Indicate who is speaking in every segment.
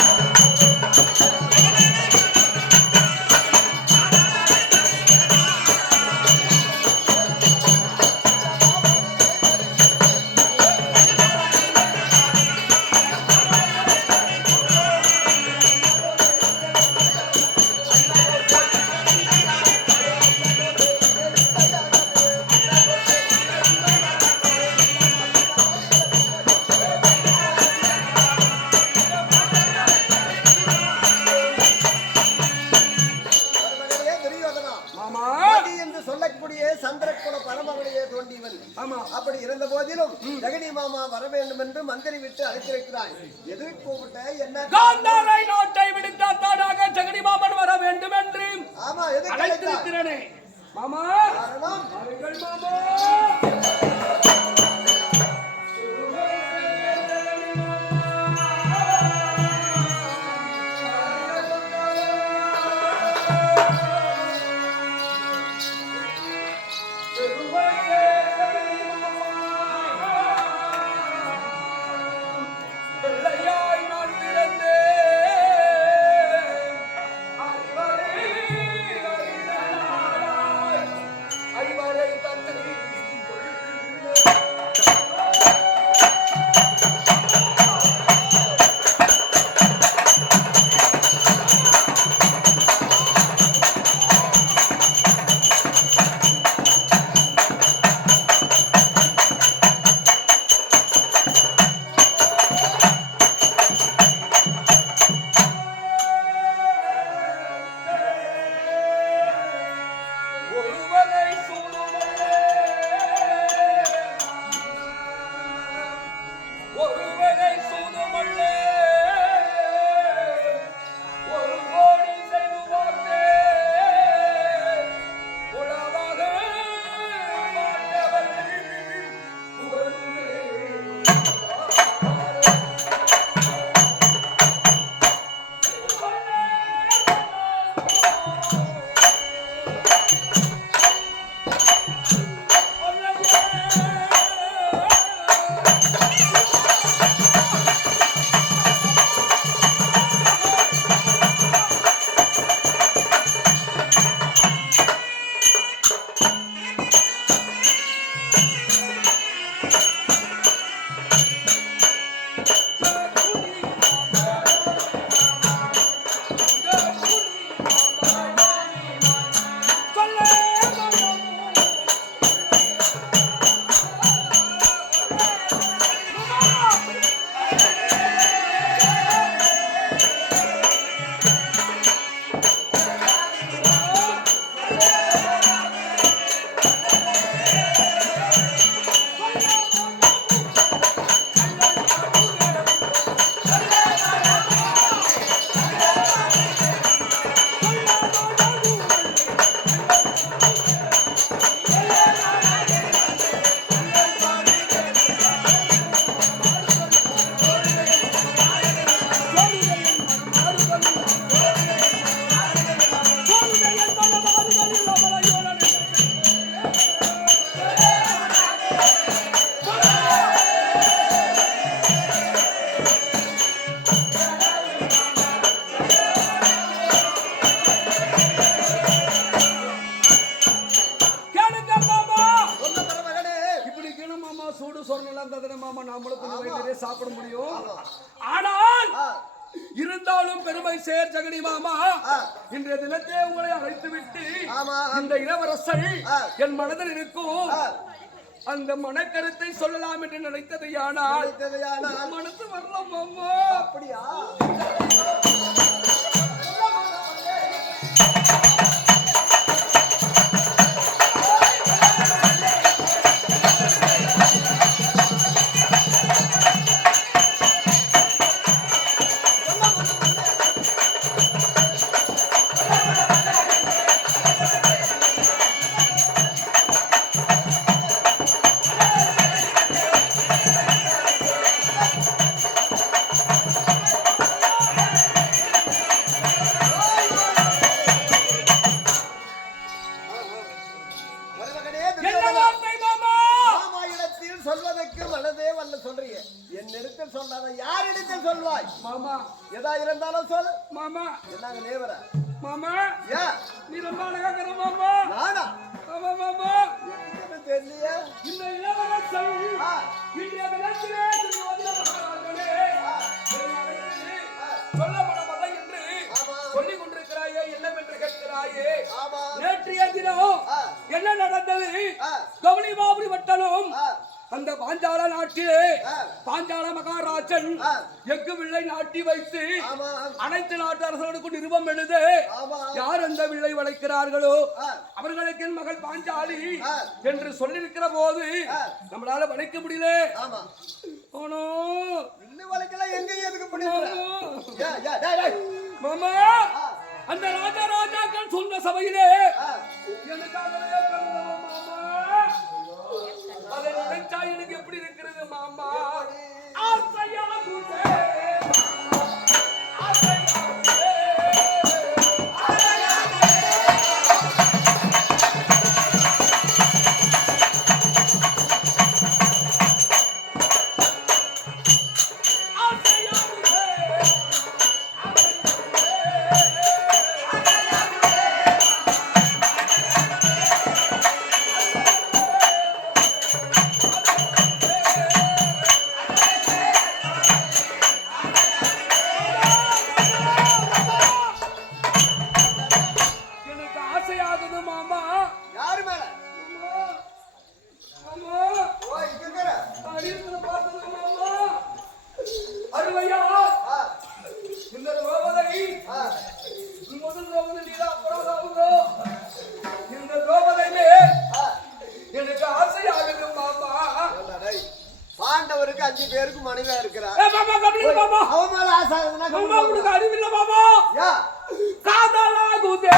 Speaker 1: மருமகனே துரியோதனா
Speaker 2: மாமா
Speaker 1: மதி என்று சொல்லக்கூடிய சந்திரகுல பரமகனையே தோண்டியவன்
Speaker 2: ஆமா
Speaker 1: அப்படி இருந்த போதிலும் ஜெகனி மாமா வர வேண்டும் என்று மந்திரி விட்டு அழைத்திருக்கிறாய். எது கூப்பிட்ட என்ன?
Speaker 2: காந்தாரை நாட்டை விடுத்தாத்தாடாக ஜெகடி மாமன் வர வேண்டும் என்று
Speaker 1: ஆமா எது?
Speaker 2: அழைத்திருக்கிறேனே. மாமா மாமா. தினத்தே உங்களை அழைத்து விட்டு
Speaker 1: ஆமா.
Speaker 2: இந்த இளவரசை
Speaker 1: ஆ.
Speaker 2: என் மனதில் இருக்கும். அந்த மனக்கருத்தை சொல்லலாம் என்று நினைத்தது ஆனால்
Speaker 1: நினைத்ததையானால்
Speaker 2: மனசு வரல மாமா
Speaker 1: அப்படியா என்னங்க
Speaker 2: லேபரா? பாஞ்சால நாட்டிலே. பாஞ்சால மகாராஜன். எஃகு வில்லை நாட்டி வைத்து அனைத்து நாட்டு அரசர்களுக்கும் நிருபம் எழுது யார் அந்த வில்லை வளைக்கிறார்களோ. அவர்களுக்கு என் மகள் பாஞ்சாலி. என்று சொல்லியிருக்கிற போது. நம்மளால வளைக்க முடியல
Speaker 1: இன்னும் வழக்கெல்லாம் எங்க எதுக்கு பண்ணிடுற
Speaker 2: மாமா. அந்த ராஜா ராஜாக்கள் சொன்ன சபையிலே எனக்காகவே அதை நினைச்சா எனக்கு எப்படி இருக்கிறது மாமா? ஆசையாகுதே முதல் நீதான் அப்புறம் இந்த
Speaker 1: ஆ.
Speaker 2: எனக்கு ஆசையாகுது மாமா.
Speaker 1: பாண்டவருக்கு அஞ்சு பேருக்கு மனைவியா இருக்கிறா
Speaker 2: ஏ மாமா கபடி மாமா.
Speaker 1: அவன் மேல ஆசை ஆகுதுன்னா
Speaker 2: உனக்கு அறிவில்ல மாமா. காதலாகுதே.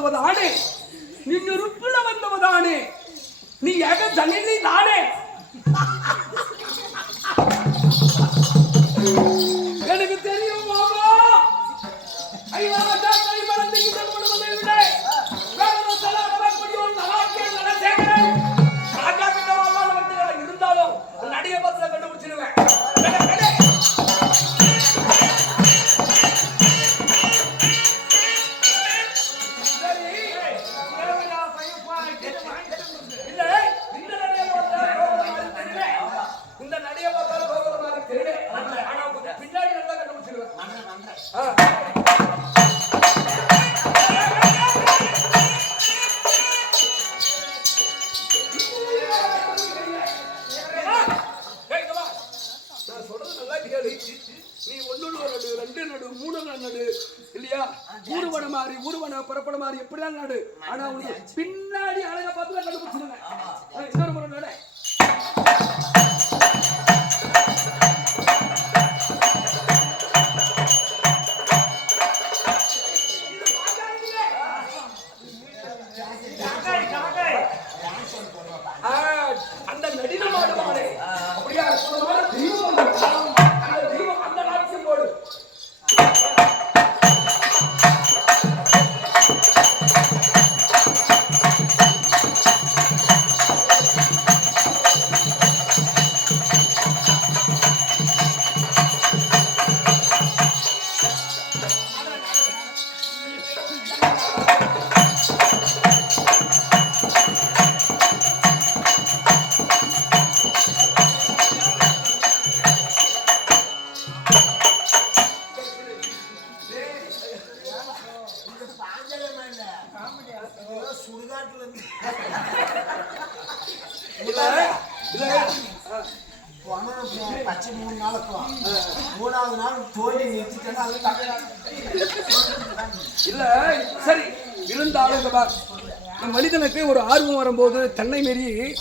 Speaker 2: அக்னியில பிறந்தவ தானே நீ நெருப்புல வந்தவ தானே நீ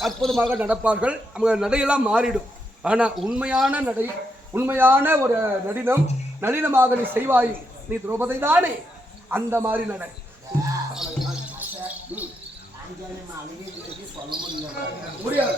Speaker 2: அற்புதமாக நடப்பார்கள். அவங்க நடையெல்லாம் மாறிடும். ஆனால் உண்மையான நடை உண்மையான ஒரு நடினம் நளினமாக நீ செய்வாய். நீ திரௌபதி தானே அந்த மாதிரி நடை.
Speaker 3: அஞ்சாலும்
Speaker 2: முடியாது.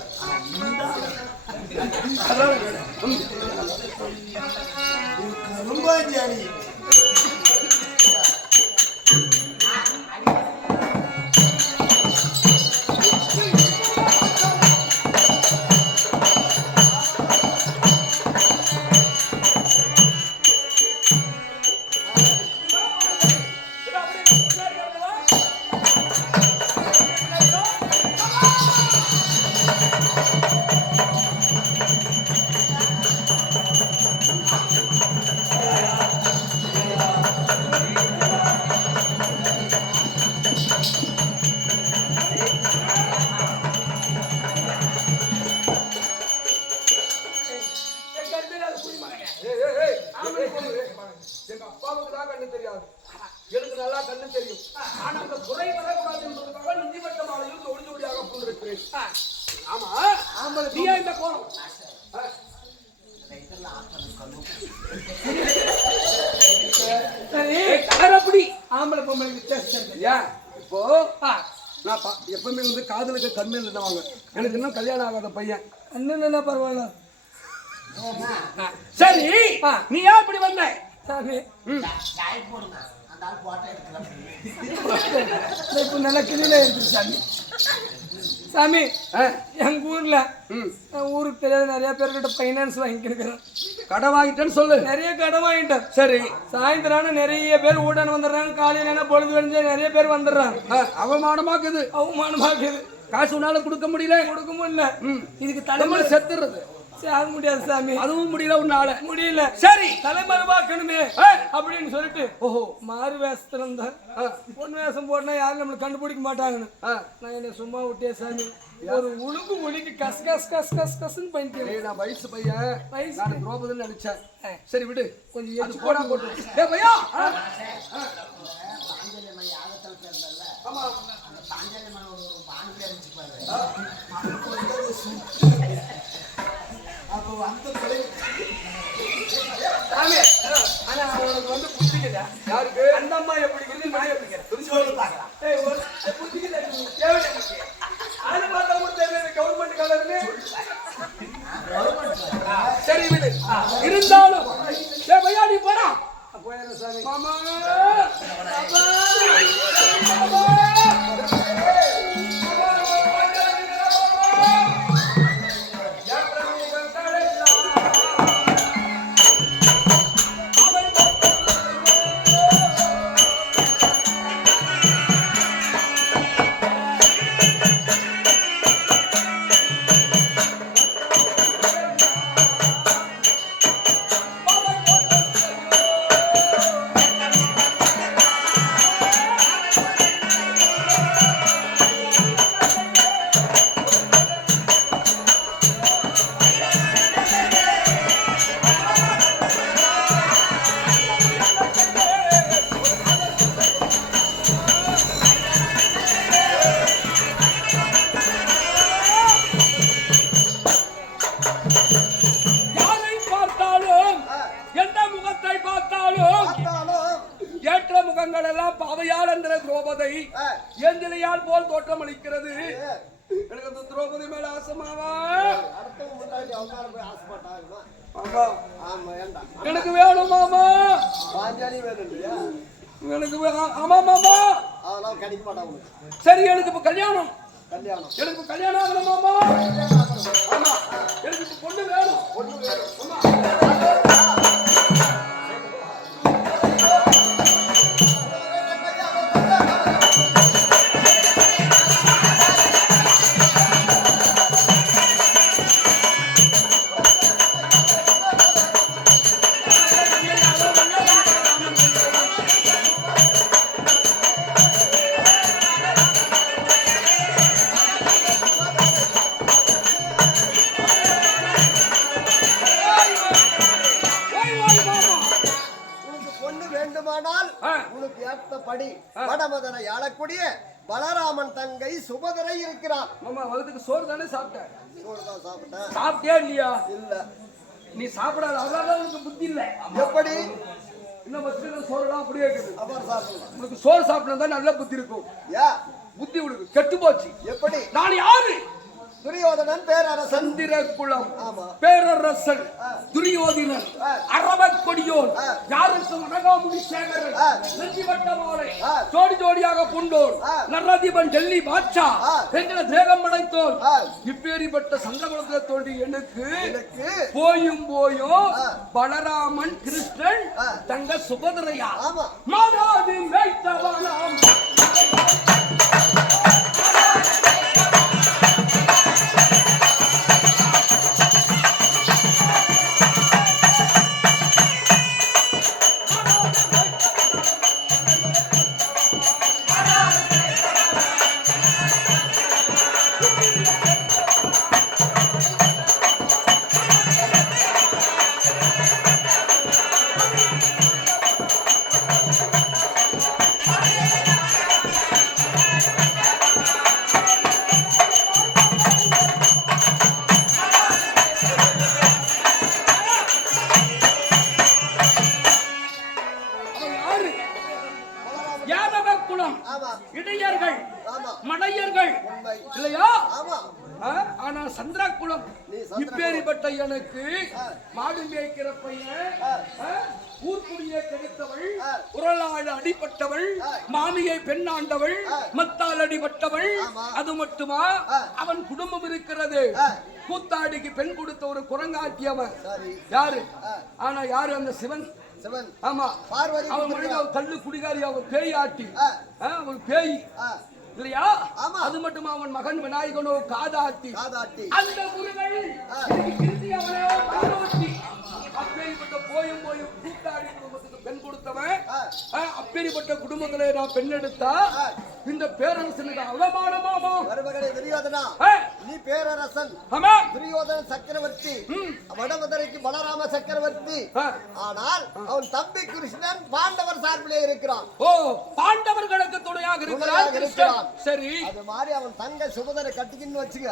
Speaker 2: எப்பவுமே வந்து காதலுக்கு கம்மியில் இருந்தவங்க எனக்கு இன்னும் கல்யாணம் ஆகாத பையன்.
Speaker 4: அண்ணன் என்ன பரவாயில்ல.
Speaker 2: சரி நீ ஏன் இப்படி வந்த?
Speaker 4: சாமி.
Speaker 3: சாய் போடுங்க அந்த ஆள் போட்டோ எடுக்கலாம்
Speaker 4: இந்த இப்ப நல்லா கிளியில இருக்கு சாமி சாமி எங்க ஊர்ல ஊருக்கு தெரியாத நிறைய பேர்கிட்ட ஃபைனான்ஸ் வாங்கிக்கிறேன்
Speaker 2: கடன் வாங்கிட்டேன்னு சொல்லு.
Speaker 4: நிறைய கடன் வாங்கிட்டேன்
Speaker 2: சரி.
Speaker 4: சாயந்தரம் நிறைய பேர் உடன் வந்துடுறாங்க. காலையில ஆனா பொழுது விடிஞ்சு நிறைய பேர் வந்துடுறாங்க.
Speaker 2: அவமானமாக்குது.
Speaker 4: அவமானமாக்குது.
Speaker 2: காசு உன்னால கொடுக்க முடியல.
Speaker 4: கொடுக்க முடியல. இதுக்கு
Speaker 2: தலைமுறை செத்துறது
Speaker 4: ஆக முடியாது சாமி.
Speaker 2: அதுவும் முடியல உன்னால.
Speaker 4: முடியல.
Speaker 2: சரி.
Speaker 4: தலைமறைவாக்கணுமே. அப்படின்னு சொல்லிட்டு
Speaker 2: ஓஹோ.
Speaker 4: மாறு வேஷத்துல இருந்தா
Speaker 2: ஆ,
Speaker 4: பொன் வேஷம் போட்டா யாரும் நம்மளை கண்டுபிடிக்க மாட்டாங்கன்னு.
Speaker 2: ஆ.
Speaker 4: நான் என்ன சும்மா விட்டே சாமி. ஒரு உழுக்கு ஒலிக்கு கஸ் கஸ் கஸ் கஸ் கஸ்ன்னு பண்ணிட்டேன்.
Speaker 2: நான் வயசு பையன்.
Speaker 4: வயசு
Speaker 2: நான் திரௌபதின்னு நினைச்சேன். சரி விடு.
Speaker 4: கொஞ்சம்
Speaker 2: அது போடா போட்டு. ஏ பையா. ஆமா.
Speaker 3: அந்த ஒரு பானத்தை அடிச்சுப்பாரு அப்போ வந்து அது சுட்டு அப்போ வந்த
Speaker 4: சாமி ஆனா அவனுக்கு வந்து புத்திக்குதா
Speaker 2: யாருக்கு?
Speaker 4: அந்த அம்மா எப்படி இருக்குது நான் எப்படி இருக்கிறேன்
Speaker 3: சொல்லு பார்க்கலாம்.
Speaker 4: எனக்கு. ஆளு பார்த்தா கூட தெரியல கவர்மெண்ட் கலர்னு
Speaker 2: சரி விடு. இருந்தாலும். ஏ பையா நீ போடா.
Speaker 4: போயிடுறேன் சாமி.
Speaker 2: மாமா.
Speaker 1: அதெல்லாம் கிடைக்க மாட்டாங்க.
Speaker 2: சரி எனக்கு இப்ப கல்யாணம்.
Speaker 1: கல்யாணம்.
Speaker 2: எனக்கு கல்யாணம் ஆகணும் மாமா. ஆமா. எனக்கு இப்ப பொண்ணு வேணும்.
Speaker 1: பொண்ணு வேணும். உனக்கு பொண்ணு வேண்டுமானால். உனக்கு ஏற்றபடி வடமதனை ஆளக்கூடிய பலராமன் தங்கை சுபதரை இருக்கிறார்
Speaker 2: மாமா வகுத்துக்கு சோறு தானே சாப்பிட்டேன்.
Speaker 1: சோறு தான் சாப்பிட்டேன்.
Speaker 2: சாப்பிட்டியா இல்லையா?
Speaker 1: இல்ல.
Speaker 2: நீ சாப்பிடாத அதனால உனக்கு புத்தி இல்ல.
Speaker 1: எப்படி?
Speaker 2: இன்னும் பத்து சோறுலாம் அப்படியே இருக்குது.
Speaker 1: அப்புறம் சாப்பிடலாம்
Speaker 2: உனக்கு சோறு சாப்பிட்டா தான் நல்ல புத்தி இருக்கும்.
Speaker 1: ஏன்
Speaker 2: புத்தி உனக்கு கெட்டு போச்சு.
Speaker 1: எப்படி?
Speaker 2: நான் யாரு?
Speaker 1: துரியோதனன் பேரரசன்
Speaker 2: சந்திர குலம்
Speaker 1: ஆமா
Speaker 2: பேரரசன் துரியோதினன். அரவக் கொடியோன். யாருக்கு வடகாமுடி சேகரன்
Speaker 1: ஆ.
Speaker 2: நெஞ்சி வட்டமாலை
Speaker 1: ஆ.
Speaker 2: ஜோடி ஜோடியாக கொண்டோன்
Speaker 1: ஆ.
Speaker 2: நரதிபன் டெல்லி பாட்சா. எங்களை தேகம் அடைத்தோன். இப்பேரிப்பட்ட சந்திரகுலத்தில் தோன்றி எனக்கு
Speaker 1: எனக்கு
Speaker 2: போயும் போயும். பலராமன் கிருஷ்ணன். தங்க சுபதிரையா மாதாதி மேய்த்தவனாம் ஒரு குரங்காட்டியவன் யாரு. ஆனா யாரு அந்த சிவன்?
Speaker 1: சிவன்.
Speaker 2: ஆமா.
Speaker 1: பார்வதி
Speaker 2: அவன். மனித கல்லு குடிகாரி அவன் பேய் ஆட்டி. அவன் பேய். இல்லையா. அது மட்டும் அவன் மகன் விநாயகனோ? காதாட்டி.
Speaker 1: காதாட்டி.
Speaker 2: அந்த முருகன் அப்பேரிப்பட்ட போயும் போயும் கூட்டாடி குடும்பத்துக்கு பெண் கொடுத்தவன். அப்பேரிப்பட்ட குடும்பத்திலே நான் பெண் எடுத்தா. இந்த பேரரசனுக்கு அவமானமாமோ
Speaker 1: மருமகனே துரியோதனா
Speaker 2: ஆ,
Speaker 1: நீ பேரரசன். துரியோதன சக்கரவர்த்தி. வடமதுரைக்கு பலராம சக்கரவர்த்தி. ஆனால் அவன் தம்பி கிருஷ்ணன் பாண்டவர் சார்பிலே இருக்கிறான்.
Speaker 2: ஓ பாண்டவர்களுக்கு துணையாக
Speaker 1: இருக்கிறான்.
Speaker 2: சரி.
Speaker 1: அது மாதிரி அவன் தங்க சுபதனை கட்டிக்கின்னு வச்சுக்க.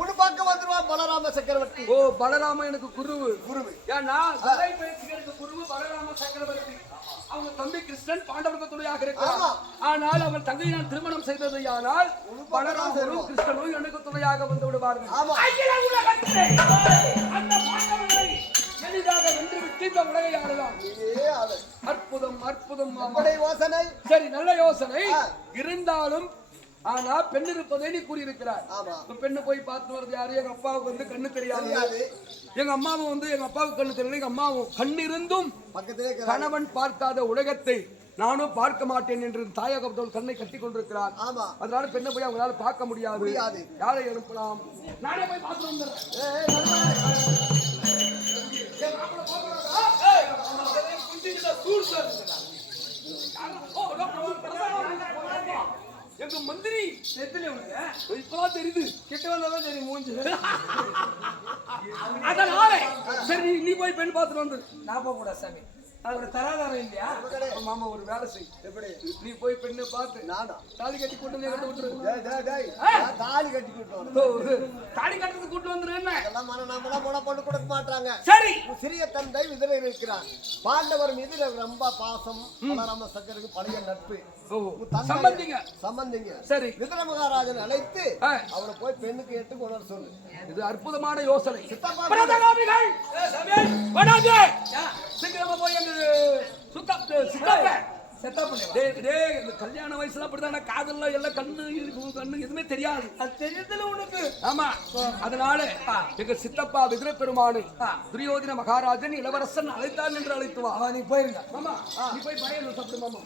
Speaker 1: உன் பக்கம் வந்துருவான் பலராம சக்கரவர்த்தி.
Speaker 2: ஓ பலராம எனக்கு குருவு.
Speaker 1: குருவு.
Speaker 2: ஏன்னா சதை பயிற்சிகளுக்கு குருவு பலராம சக்கரவர்த்தி. அவங்க தம்பி கிருஷ்ணன் பாண்டவருக்கு துணையாக இருக்கிறார்
Speaker 1: ஆமா.
Speaker 2: ஆனால் அவன் தங்கை நான் திருமணம் செய்தது ஆனால் பலராமரும்
Speaker 1: சேருவான்.
Speaker 2: கிருஷ்ணனும் எனக்கு துணையாக வந்து விடுவார்கள். எளிதாக வென்று விட்டு இந்த உலகை ஆளலாம். அற்புதம் அற்புதம்
Speaker 1: யோசனை?
Speaker 2: சரி நல்ல யோசனை. இருந்தாலும் ஆனா பெண் இருப்பதை நீ கூறியிருக்கிறார் பெண்ணு போய் பார்த்து வருது யாரு? எங்க அப்பாவுக்கு வந்து கண்ணு தெரியாது. எங்க அம்மாவும் வந்து எங்க அப்பாவுக்கு கண்ணு தெரியல. எங்க அம்மாவும் கண் இருந்தும். கணவன் பார்க்காத உலகத்தை நானும் பார்க்க மாட்டேன் என்று தாயகத்தோல் கண்ணை கட்டி கொண்டிருக்கிறார்.
Speaker 1: ஆமா.
Speaker 2: அதனால பெண்ணை போய் அவங்களால பார்க்க முடியாது. யாரை அனுப்பலாம் நானே போய் பார்த்து வந்துடுறேன். எங்க மந்திரி? எத்தனை இப்பதான் தெரியுது. கிட்ட வந்தாதான் தெரியும் மூஞ்சி அதனால சரி நீ- நீ போய் பெண் பார்த்துட்டு வந்து
Speaker 3: நான் போக கூடாது சாமி.
Speaker 2: அவரோட தராதாரம் இல்லையா. மாமா ஒரு வேலை செய்.
Speaker 1: எப்படி?
Speaker 2: நீ போய் பெண்ணை பார்த்து
Speaker 1: நானா?
Speaker 2: தாலி கட்டி கூட்டு வந்து என்கிட்ட விட்டுரு.
Speaker 1: தாலி கட்டிக்கிட்டு வரேன்.
Speaker 2: ஓ, தாலி கட்டுறது கூட்டு வந்துரு என்ன?
Speaker 1: அதெல்லாம் மன நம்மளாம் போனா பொண்ணு கொடுக்க மாட்டாங்க.
Speaker 2: சரி!
Speaker 1: சிறிய தந்தை விதிரை இருக்கிறார். பாண்டவர் மீது ரொம்ப பாசம் பலராம சக்கருக்கு பழைய நட்பு.
Speaker 2: சம்பந்திங்க.
Speaker 1: சம்பந்திங்க.
Speaker 2: சரி.
Speaker 1: விதிர மகாராஜன் அழைத்து
Speaker 2: ஆ.
Speaker 1: அவனை போய் பெண்ணுக்கு எட்டு கொண்டு சொல்லு.
Speaker 2: இது அற்புதமான யோசனை.
Speaker 1: சித்தப்பா
Speaker 2: சீக்கிரமா போய் அந்த சுத்த சித்தப்ப இந்த கல்யாண வயசுல அப்படிதான காதல்ல எல்லாம் கண்ணு கண்ணு எதுவுமே தெரியாது.
Speaker 4: அது தெரியல உனக்கு.
Speaker 2: ஆமா. அதனால எங்க சித்தப்பா விதிர பெருமானு துரியோதன மகாராஜன் இளவரசன் அழைத்தான் என்று அழைத்து வா
Speaker 3: நீ போயிருங்க.
Speaker 2: மாமா நீ போய் பயன் சாப்பிடு மாமா.